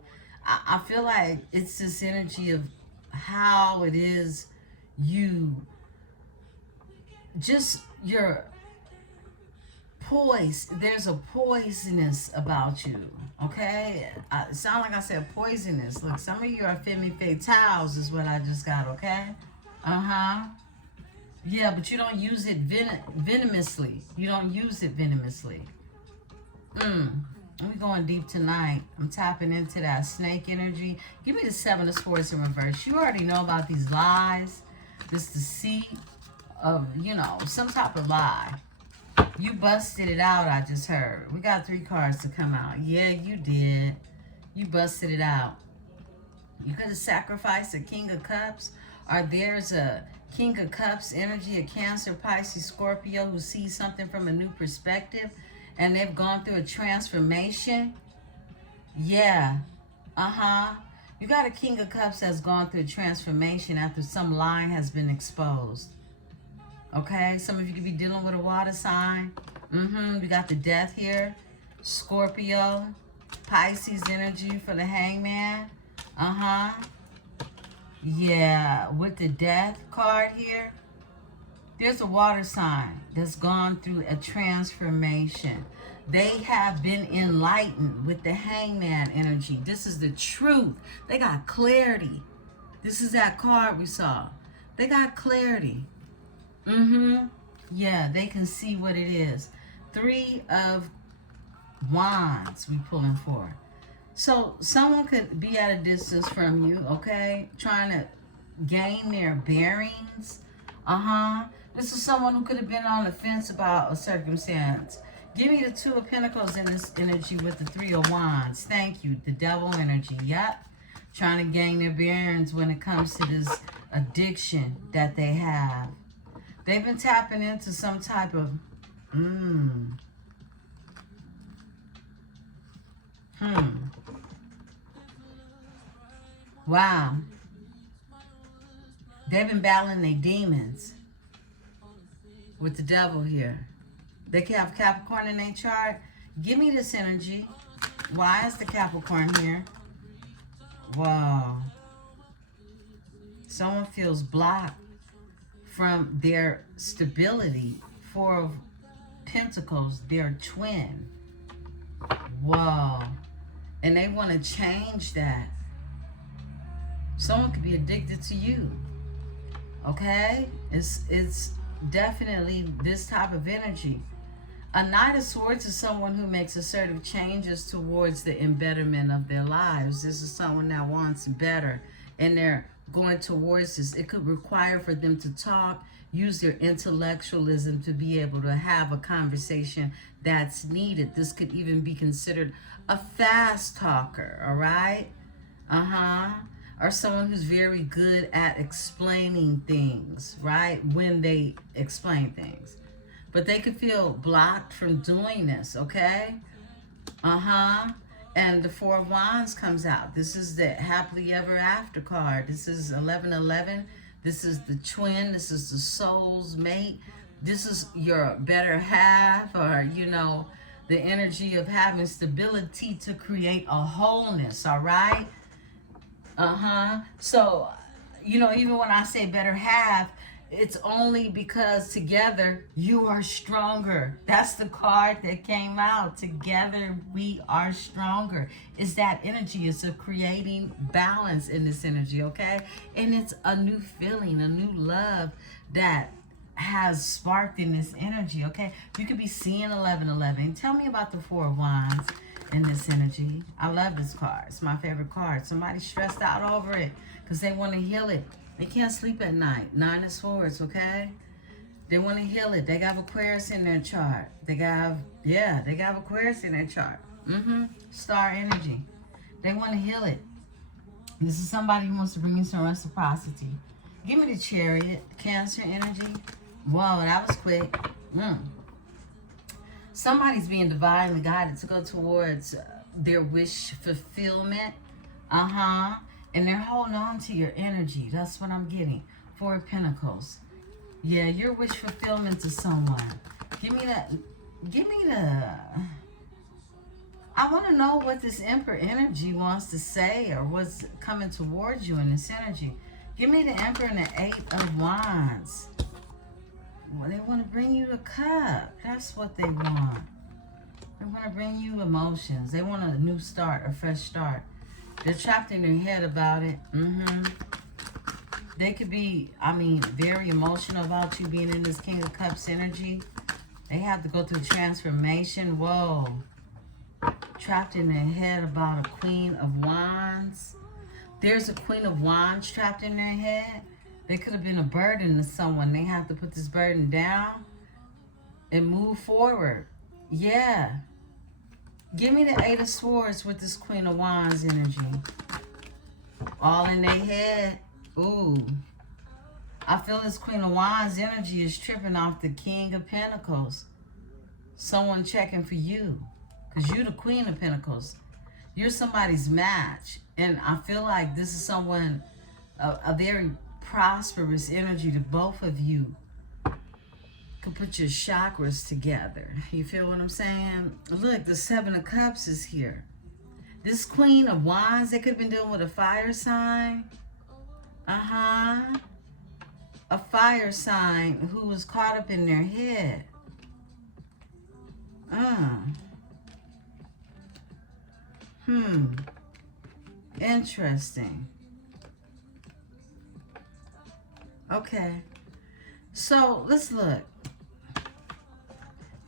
I feel like it's this energy of how it is you just, you're poised. There's a poisonous about you, okay? It sounds like I said poisonous. Look, some of you are femme fatales is what I just got, okay? Yeah, but you don't use it venomously. You don't use it venomously. We're going deep tonight. I'm tapping into that snake energy. Give me the Seven of Swords in reverse. You already know about these lies, this deceit of, you know, some type of lie. You busted it out, I just heard. We got 3 cards to come out. Yeah, you did. You busted it out. You could have sacrificed a King of Cups, or there's a King of Cups energy, a Cancer, Pisces, Scorpio who sees something from a new perspective. And they've gone through a transformation. Yeah. You got a King of Cups that's gone through a transformation after some line has been exposed. Okay? Some of you could be dealing with a water sign. We got the Death here. Scorpio. Pisces energy for the Hangman. Yeah. With the Death card here. There's a water sign that's gone through a transformation. They have been enlightened with the Hangman energy. This is the truth. They got clarity. This is that card we saw. They got clarity. Yeah, they can see what it is. 3 of Wands we pulling for. So someone could be at a distance from you, okay? Trying to gain their bearings. This is someone who could have been on the fence about a circumstance. Give me the 2 of Pentacles in this energy with the 3 of Wands. Thank you. The Devil energy. Yep. Trying to gain their bearings when it comes to this addiction that they have. They've been tapping into some type of... Wow. They've been battling their demons. With the Devil here. They can have Capricorn in their chart. Give me this energy. Why is the Capricorn here? Wow. Someone feels blocked from their stability. 4 of Pentacles. They're twin. Wow. And they want to change that. Someone could be addicted to you. Okay? It's definitely this type of energy. A Knight of Swords is someone who makes assertive changes towards the embetterment of their lives. This is someone that wants better, and they're going towards this. It could require for them to talk, use their intellectualism to be able to have a conversation that's needed. This could even be considered a fast talker, all right? Or someone who's very good at explaining things, right? When they explain things. But they could feel blocked from doing this, okay? And the Four of Wands comes out. This is the happily ever after card. This is 1111. This is the twin. This is the soul's mate. This is your better half, or, you know, the energy of having stability to create a wholeness, all right? So, you know, even when I say better half, it's only because together you are stronger. That's the card that came out. Together we are stronger. It's that energy. It's a creating balance in this energy, okay? And it's a new feeling, a new love that has sparked in this energy, okay? You could be seeing 1111. Tell me about the Four of Wands in this energy. I love this card. It's my favorite card. Somebody's stressed out over it because they want to heal it. They can't sleep at night. Nine of Swords, okay? They want to heal it. They got Aquarius in their chart. They got Aquarius in their chart. Star energy. They want to heal it. This is somebody who wants to bring you some reciprocity. Give me the Chariot. Cancer energy. Whoa, that was quick. Somebody's being divinely guided to go towards their wish fulfillment. And they're holding on to your energy. That's what I'm getting. Four of Pentacles. Yeah, your wish fulfillment to someone. Give me the... I want to know what this Emperor energy wants to say, or what's coming towards you in this energy. Give me the Emperor and the Eight of Wands. Well, they want to bring you the Cup. That's what they want. They want to bring you emotions. They want a new start, a fresh start. They're trapped in their head about it. They could be, I mean, very emotional about you being in this King of Cups energy. They have to go through transformation. Whoa. Trapped in their head about a Queen of Wands. There's a Queen of Wands trapped in their head. They could have been a burden to someone. They have to put this burden down and move forward. Yeah. Give me the Eight of Swords with this Queen of Wands energy. All in their head. Ooh. I feel this Queen of Wands energy is tripping off the King of Pentacles. Someone checking for you. Because you're the Queen of Pentacles. You're somebody's match. And I feel like this is someone, a very prosperous energy to both of you. Could put your chakras together. You feel what I'm saying? Look, the Seven of Cups is here. This Queen of Wands, they could have been dealing with a fire sign. A fire sign who was caught up in their head. Interesting. Okay. So, let's look.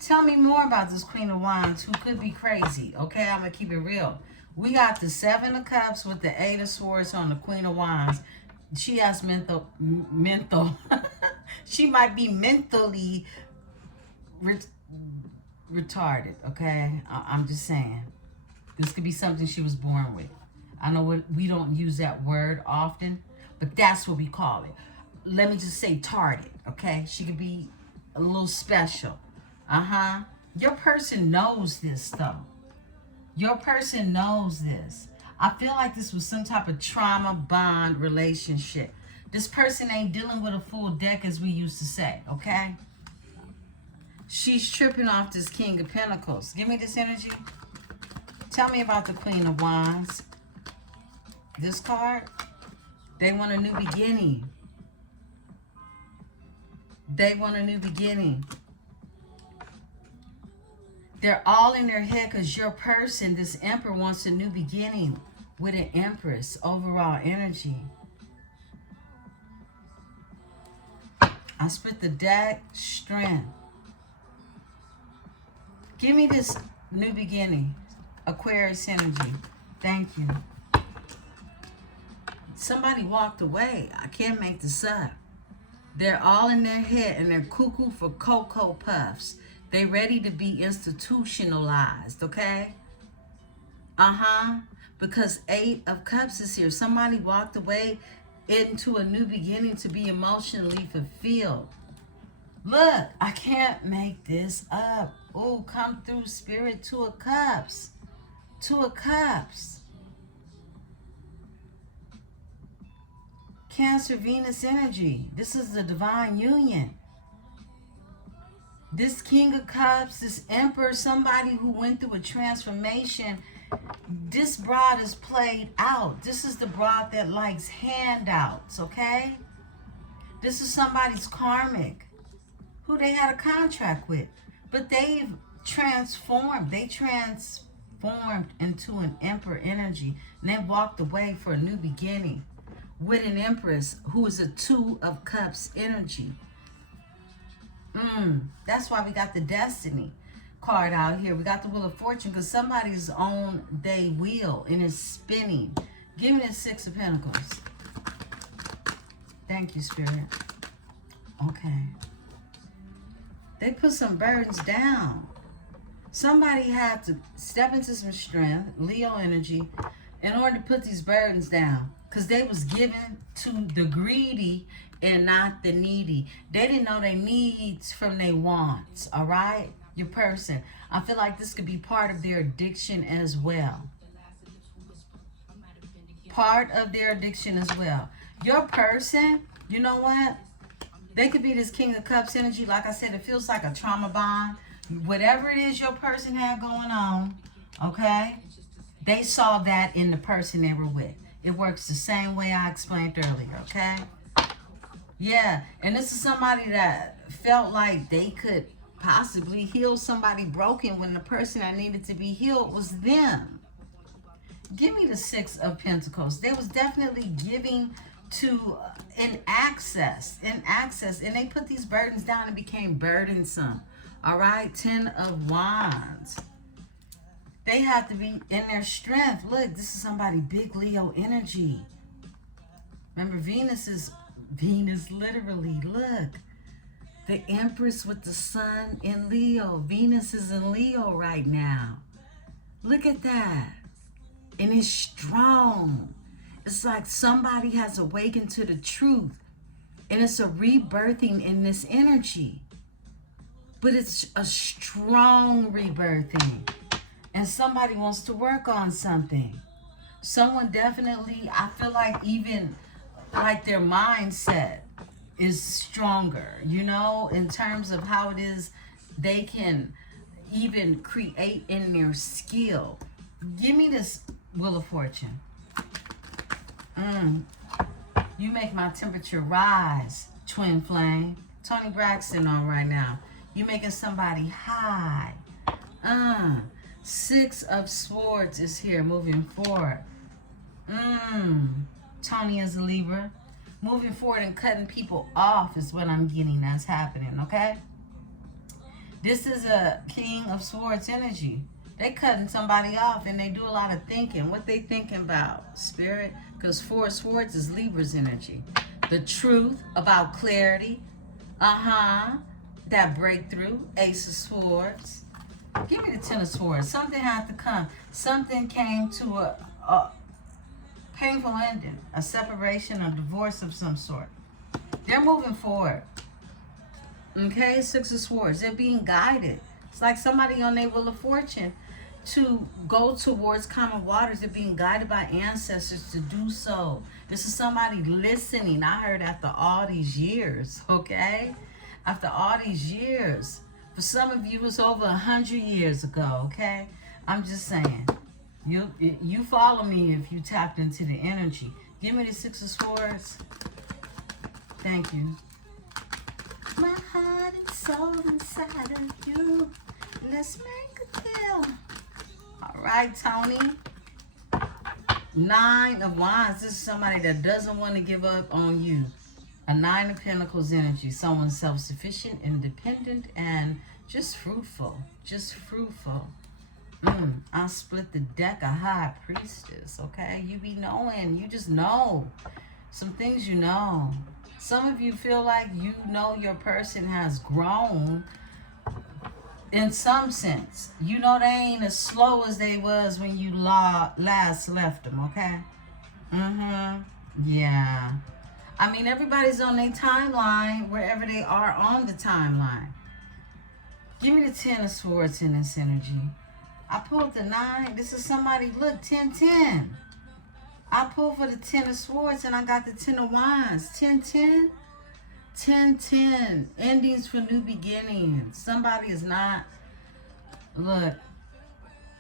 Tell me more about this Queen of Wands who could be crazy. Okay, I'm going to keep it real. We got the Seven of Cups with the Eight of Swords on the Queen of Wands. She has mental. She might be mentally retarded, okay? I'm just saying. This could be something she was born with. I know we don't use that word often, but that's what we call it. Let me just say tarded, okay? She could be a little special. Your person knows this, though. Your person knows this. I feel like this was some type of trauma bond relationship. This person ain't dealing with a full deck, as we used to say, okay? She's tripping off this King of Pentacles. Give me this energy. Tell me about the Queen of Wands. This card, they want a new beginning. They want a new beginning. They're all in their head because your person, this Emperor, wants a new beginning with an Empress, overall energy. I split the deck, strength. Give me this new beginning, Aquarius energy. Thank you. Somebody walked away. I can't make this up. They're all in their head and they're cuckoo for Cocoa Puffs. They ready to be institutionalized, okay? Because 8 of Cups is here. Somebody walked away into a new beginning to be emotionally fulfilled. Look, I can't make this up. Oh, come through, Spirit. 2 of Cups. 2 of Cups. Cancer, Venus energy. This is the divine union. This King of Cups, this Emperor, somebody who went through a transformation. This broad is played out. This is the broad that likes handouts, okay? This is somebody's karmic who they had a contract with. But they've transformed. They transformed into an Emperor energy. And they walked away for a new beginning with an Empress who is a 2 of Cups energy. That's why we got the Destiny card out here. We got the Wheel of Fortune because somebody's on their wheel and is spinning. Give me the 6 of Pentacles. Thank you, Spirit. Okay. They put some burdens down. Somebody had to step into some strength, Leo energy, in order to put these burdens down. Because they was given to the greedy and not the needy. They didn't know their needs from their wants, all right? Your person. I feel like this could be part of their addiction as well. Part of their addiction as well. Your person, you know what? They could be this King of Cups energy. Like I said, it feels like a trauma bond. Whatever it is your person had going on, okay? They saw that in the person they were with. It works the same way I explained earlier, okay? Yeah, and this is somebody that felt like they could possibly heal somebody broken when the person that needed to be healed was them. Give me the 6 of Pentacles. They was definitely giving to an access, and they put these burdens down and became burdensome. All right, 10 of Wands. They have to be in their strength. Look, this is somebody big Leo energy. Remember, Venus literally, look. The Empress with the sun in Leo. Venus is in Leo right now. Look at that. And it's strong. It's like somebody has awakened to the truth. And it's a rebirthing in this energy. But it's a strong rebirthing. And somebody wants to work on something. Someone definitely, I feel like even like their mindset is stronger, you know, in terms of how it is they can even create in their skill. Give me this Wheel of Fortune. You make my temperature rise, twin flame. Tony Braxton on right now. You making somebody high. 6 of Swords is here moving forward. Tony is a Libra. Moving forward and cutting people off is what I'm getting that's happening, okay? This is a King of Swords energy. They cutting somebody off and they do a lot of thinking. What they thinking about, Spirit? Because 4 of Swords is Libra's energy. The truth about clarity. That breakthrough. Ace of Swords. Give me the 10 of Swords. Something had to come. Something came to a painful ending. A separation, a divorce of some sort. They're moving forward. Okay, 6 of Swords. They're being guided. It's like somebody on their Wheel of Fortune to go towards common waters. They're being guided by ancestors to do so. This is somebody listening. I heard after all these years, okay? After all these years. For some of you, it's over 100 years ago, okay? I'm just saying. You follow me if you tapped into the energy. Give me the 6 of Swords. Thank you. My heart and soul inside of you. Let's make a deal. All right, Tony. 9 of Wands. This is somebody that doesn't want to give up on you. A Nine of Pentacles energy. Someone self-sufficient, independent, and just fruitful. Just fruitful. I split the deck. A High Priestess, okay? You be knowing. You just know. Some things you know. Some of you feel like you know your person has grown in some sense. You know they ain't as slow as they was when you last left them, okay? Yeah. I mean, everybody's on their timeline, wherever they are on the timeline. Give me the Ten of Swords in this energy. I pulled the 9. This is somebody, look, 10-10. I pulled for the 10 of Swords and I got the 10 of Wands. 10-10. 10-10. Endings for new beginnings. Somebody is not, look,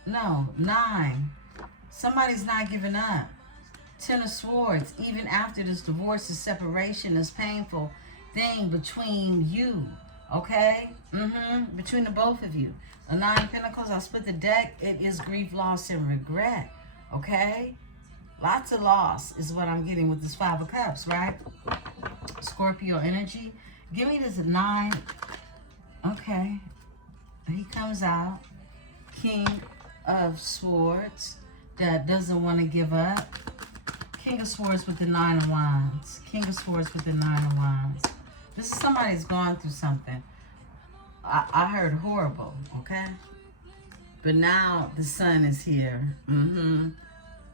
no, 9. Somebody's not giving up. 10 of Swords. Even after this divorce, this separation, this painful thing between you. Okay? Between the both of you. The 9 of Pentacles, I split the deck. It is grief, loss, and regret. Okay? Lots of loss is what I'm getting with this 5 of Cups, right? Scorpio energy. Give me this 9. Okay. He comes out. King of Swords that doesn't want to give up. King of Swords with the 9 of Wands. King of Swords with the 9 of Wands. This is somebody who's going through something. I heard horrible, okay? But now the sun is here.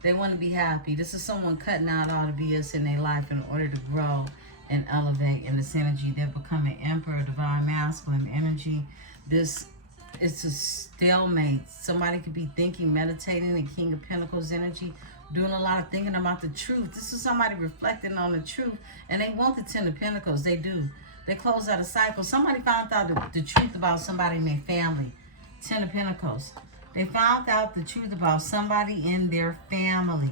They want to be happy. This is someone cutting out all the BS in their life in order to grow and elevate in this energy. They're becoming Emperor, divine masculine energy. This, it's a stalemate. Somebody could be thinking, meditating, the King of Pentacles energy, doing a lot of thinking about the truth. This is somebody reflecting on the truth, and they want the 10 of Pentacles. They do. They close out a cycle. Somebody found out the truth about somebody in their family. 10 of Pentacles. They found out the truth about somebody in their family,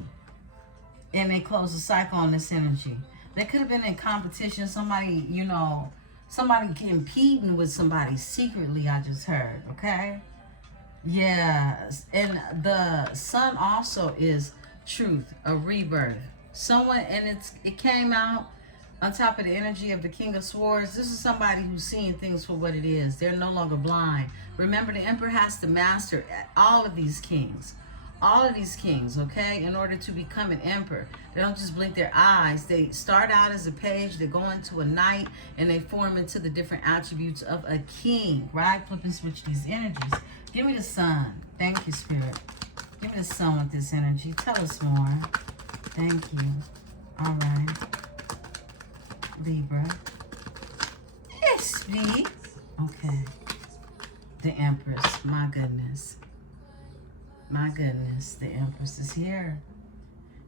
and they closed the cycle on this energy. They could have been in competition. Somebody, you know, somebody competing with somebody secretly, I just heard, okay? Yes. And the sun also is truth, a rebirth. Someone, and it came out on top of the energy of the King of Swords. This is somebody who's seeing things for what it is. They're no longer blind. Remember, the Emperor has to master all of these kings. All of these kings, okay, in order to become an emperor. They don't just blink their eyes. They start out as a page, they go into a knight, and they form into the different attributes of a king, right? Flip and switch these energies. Give me the sun. Thank you, Spirit. Give me the sun with this energy. Tell us more. Thank you. All right. Libra. Yes, please. Okay. The Empress. My goodness. My goodness. The Empress is here.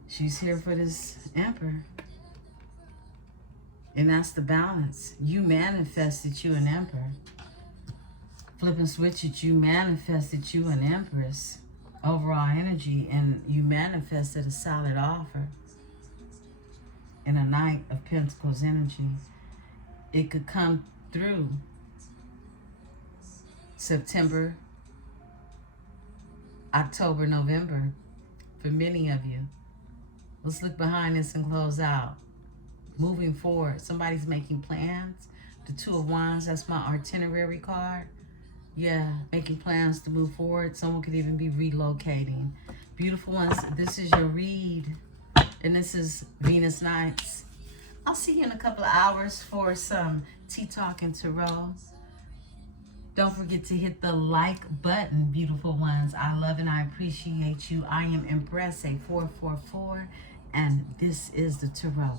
She's here for this Emperor. And that's the balance. You manifested you an Emperor. Flip and switch it. You manifested you an Empress. Overall energy. And you manifested a solid offer. In a Knight of Pentacles energy. It could come through September, October, November for many of you. Let's look behind this and close out. Moving forward, somebody's making plans. The 2 of Wands, that's my itinerary card. Yeah, making plans to move forward. Someone could even be relocating. Beautiful ones, this is your read. And this is Venus Nights. I'll see you in a couple of hours for some Tea Talk and Tarot. Don't forget to hit the like button, beautiful ones. I love and I appreciate you. I am Empresse 444, and this is the Tarot.